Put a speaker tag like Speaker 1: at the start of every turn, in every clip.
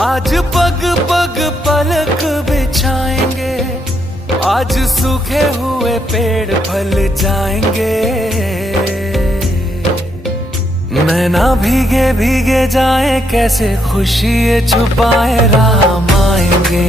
Speaker 1: आज पग पग पलक बिछाएँगे। आज सूखे हुए पेड़ फल जाएँगे। नैना भीगे भीगे जाए, कैसे खुशी छुपाए राम आएँगे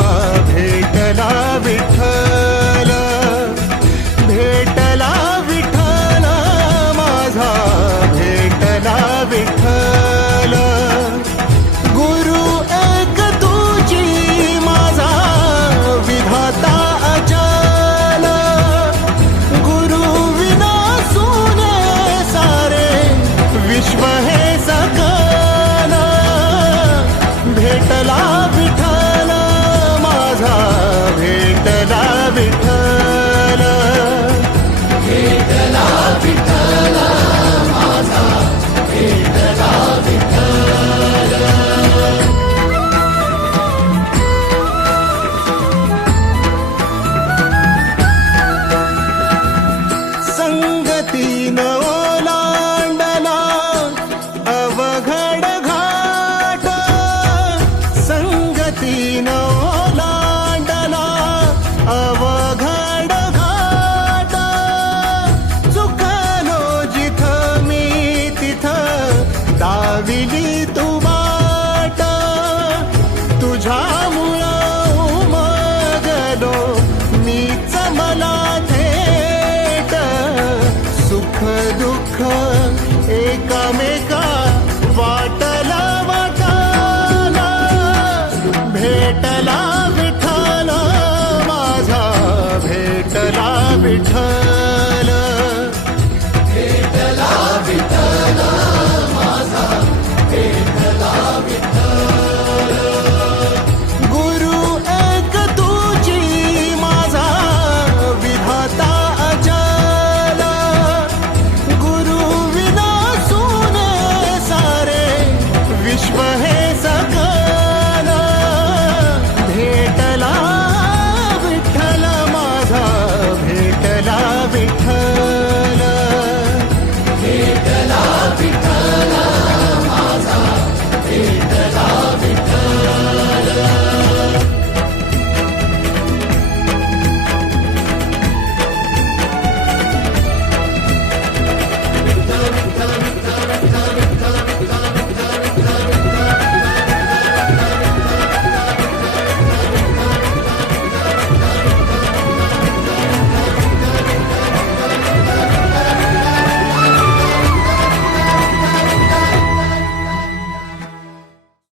Speaker 2: विठा